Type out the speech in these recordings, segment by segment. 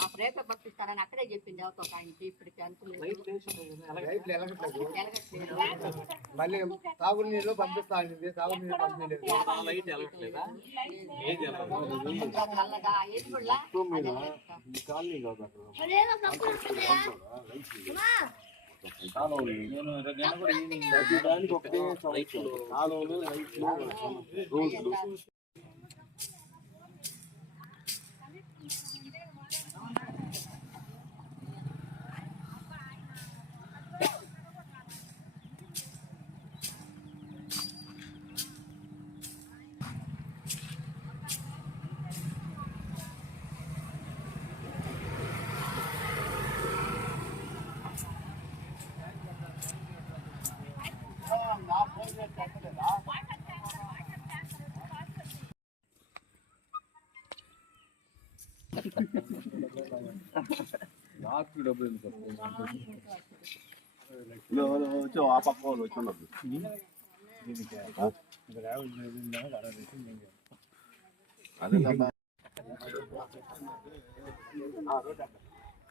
ఆ రేపే పంపిస్తారని అక్కడే చెప్పింది ఎవరితో ఆయనకి. ఇప్పటికి. మళ్ళీ తాగునీళ్ళు పంపిస్తాను తాగునీళ్ళు పంపించలేదు సమస్య. కాలువలు లైట్లు రోడ్లు నాకు డబ్బులు ఎందుకు ఆ పక్క వాళ్ళు వచ్చి ఉండదు అదే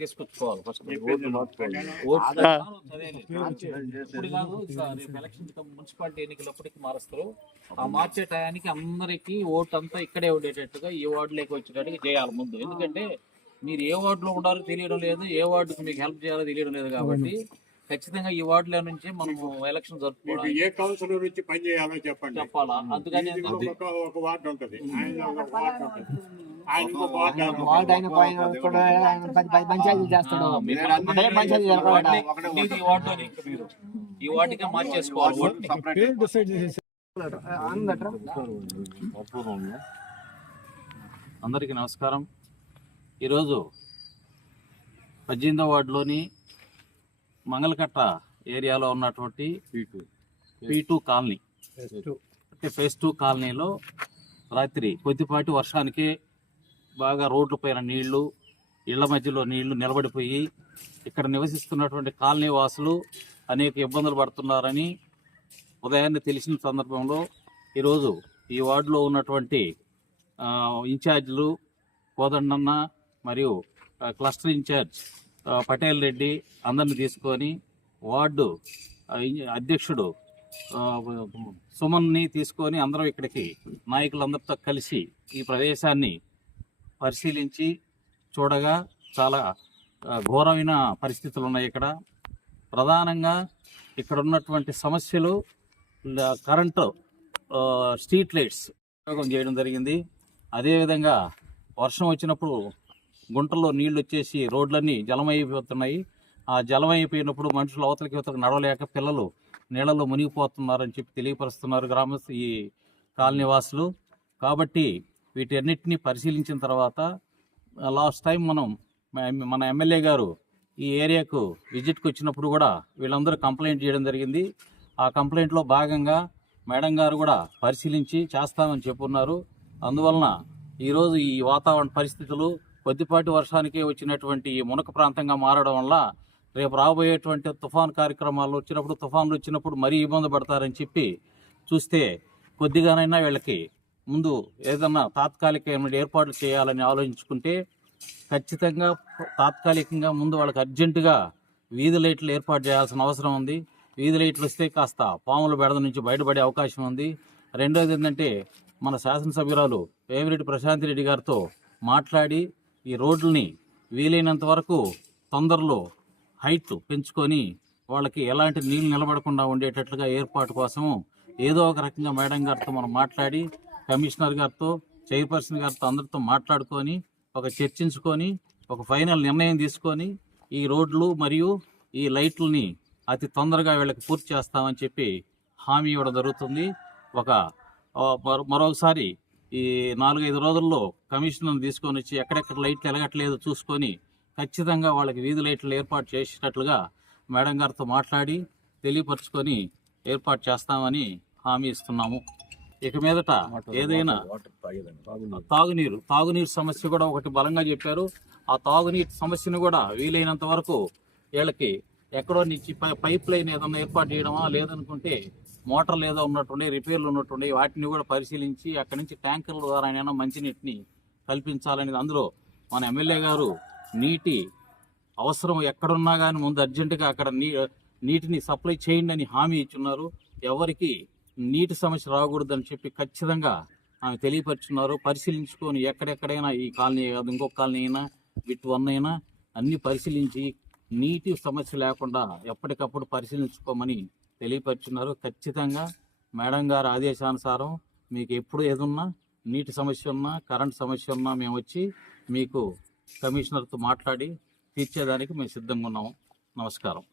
తీసుకొచ్చుకోవాలి ఫస్ట్. ఇప్పుడు కాదు ఎలక్షన్ మున్సిపాలిటీ ఎన్నికలప్పటికి మారుస్తారు. ఆ మార్చే టయానికి అందరికి ఓటు అంతా ఇక్కడే ఉండేటట్టుగా ఈ వార్డులోకి వచ్చేటట్టుగా చేయాలి ముందు. ఎందుకంటే మీరు ఏ వార్డులో ఉండాలో తెలియడం లేదు ఏ వార్డుకి మీకు హెల్ప్ చేయాలో తెలియడం లేదు కాబట్టి ఖచ్చితంగా ఈ వార్డులో నుంచి మనము ఎలక్షన్ జరుపుకోవాలి. ఏ కౌన్సిలర్ నుంచి పని చేయాలో చెప్పండి. చెప్పాలా? అందుకని ఒక వార్డు ఉంటది. ఆయన పోయిన పంచాయతీలు చేస్తాడు. అదే పంచాయతీ ఈ మార్చేసుకోవాలి. అందరికీ నమస్కారం. ఈరోజు పద్దెనిమిదో వార్డులోని మంగళకట్ట ఏరియాలో ఉన్నటువంటి పీ టూ కాలనీ. అంటే ఫేస్ టూ కాలనీలో రాత్రి కొద్దిపాటి వర్షానికి బాగా రోడ్ల పైన నీళ్ళు ఇళ్ళ మధ్యలో నీళ్ళు నిలబడిపోయి ఇక్కడ నివసిస్తున్నటువంటి కాలనీ వాసులు అనేక ఇబ్బందులు పడుతున్నారని ఉదయాన్నే తెలిసిన సందర్భంలో ఈరోజు ఈ వార్డులో ఉన్నటువంటి ఇన్ఛార్జీలు కోదండన్న మరియు క్లస్టర్ ఇన్ఛార్జ్ పటేల్ రెడ్డి అందరిని తీసుకొని వార్డు అధ్యక్షుడు సుమన్ని తీసుకొని అందరం ఇక్కడికి నాయకులందరితో కలిసి ఈ ప్రదేశాన్ని పరిశీలించి చూడగా చాలా ఘోరమైన పరిస్థితులు ఉన్నాయి ఇక్కడ. ప్రధానంగా ఇక్కడ ఉన్నటువంటి సమస్యలు కరెంటు స్ట్రీట్ లైట్స్ ఉపయోగం చేయడం జరిగింది. అదేవిధంగా వర్షం వచ్చినప్పుడు గుంటల్లో నీళ్ళు వచ్చేసి రోడ్లన్నీ జలమైపోతున్నాయి. ఆ జలమైపోయినప్పుడు మనుషులు అవతలకి ఇవతలకి నడవలేక పిల్లలు నీళ్ళలో మునిగిపోతున్నారని చెప్పి తెలియపరుస్తున్నారు గ్రామ ఈ కాలనివాసులు. కాబట్టి వీటన్నిటిని పరిశీలించిన తర్వాత లాస్ట్ టైం మనం మన ఎమ్మెల్యే గారు ఈ ఏరియాకు విజిట్కి వచ్చినప్పుడు కూడా వీళ్ళందరూ కంప్లైంట్ చేయడం జరిగింది. ఆ కంప్లైంట్లో భాగంగా మేడం గారు కూడా పరిశీలించి చేస్తామని చెప్పున్నారు. అందువలన ఈరోజు ఈ వాతావరణ పరిస్థితులు కొద్దిపాటి వర్షానికే వచ్చినటువంటి ఈ మునక ప్రాంతంగా మారడం వల్ల రేపు రాబోయేటువంటి తుఫాన్ కార్యక్రమాలు వచ్చినప్పుడు తుఫాన్లు వచ్చినప్పుడు మరీ ఇబ్బంది పడతారని చెప్పి చూస్తే కొద్దిగానైనా వీళ్ళకి ముందు ఏదన్నా తాత్కాలిక ఏర్పాట్లు చేయాలని ఆలోచించుకుంటే ఖచ్చితంగా తాత్కాలికంగా ముందు వాళ్ళకి అర్జెంటుగా వీధి లైట్లు ఏర్పాటు చేయాల్సిన అవసరం ఉంది. వీధి లైట్లు వస్తే కాస్త పాముల బెడద నుంచి బయటపడే అవకాశం ఉంది. రెండోది ఏంటంటే మన శాసనసభ్యురాలు వేమిరెడ్డి ప్రశాంత్ రెడ్డి గారితో మాట్లాడి ఈ రోడ్లని వీలైనంత వరకు తొందరలో హైట్ పెంచుకొని వాళ్ళకి ఎలాంటి నీళ్ళు నిలబడకుండా ఉండేటట్లుగా ఏర్పాటు కోసము ఏదో ఒక రకంగా మేడం గారితో మనం మాట్లాడి కమిషనర్ గారితో చైర్పర్సన్ గారితో అందరితో మాట్లాడుకొని ఒక చర్చించుకొని ఒక ఫైనల్ నిర్ణయం తీసుకొని ఈ రోడ్లు మరియు ఈ లైట్లని అతి తొందరగా వీళ్ళకి పూర్తి చేస్తామని చెప్పి హామీ ఇవ్వడం జరుగుతుంది. ఒక మరో- మరొకసారి ఈ నాలుగైదు రోజుల్లో కమిషనర్ని తీసుకొని వచ్చి ఎక్కడెక్కడ లైట్లు ఎలగట్లేదో చూసుకొని ఖచ్చితంగా వాళ్ళకి వీధి లైట్లు ఏర్పాటు చేసేటట్లుగా మేడం గారితో మాట్లాడి తెలియపరుచుకొని ఏర్పాటు చేస్తామని హామీ ఇస్తున్నాము. ఇక మీదట ఏదైనా తాగునీరు. తాగునీరు. సమస్య కూడా ఒకటి బలంగా చెప్పారు. ఆ తాగునీటి సమస్యను కూడా వీలైనంత వరకు వీళ్ళకి ఎక్కడో నుంచి పైప్ లైన్ ఏదన్నా ఏర్పాటు చేయడమా లేదనుకుంటే మోటార్లు ఏదో ఉన్నట్టుండే రిపేర్లు ఉన్నట్టుండే వాటిని కూడా పరిశీలించి అక్కడి నుంచి ట్యాంకర్ల ద్వారా అయినా మంచినీటిని కల్పించాలనేది అందులో మన ఎమ్మెల్యే గారు నీటి అవసరం ఎక్కడున్నా కానీ ముందు అర్జెంటుగా అక్కడ నీ నీటిని సప్లై చేయండి అని హామీ ఇచ్చున్నారు. ఎవరికి నీటి సమస్య రాకూడదని చెప్పి ఖచ్చితంగా ఆమె తెలియపరుచున్నారు. పరిశీలించుకొని ఎక్కడెక్కడైనా ఈ కాలనీ కాదు ఇంకొక కాలనీ అయినా వీటి వన్ అయినా అన్ని పరిశీలించి నీటి సమస్య లేకుండా ఎప్పటికప్పుడు పరిశీలించుకోమని తెలియపరుచున్నారు. ఖచ్చితంగా మేడం గారి ఆదేశానుసారం మీకు ఎప్పుడు ఏదున్నా నీటి సమస్య ఉన్నా కరెంట్ సమస్య ఉన్నా మేము వచ్చి మీకు కమిషనర్తో మాట్లాడి తీర్చేదానికి మేము సిద్ధంగా ఉన్నాము. నమస్కారం.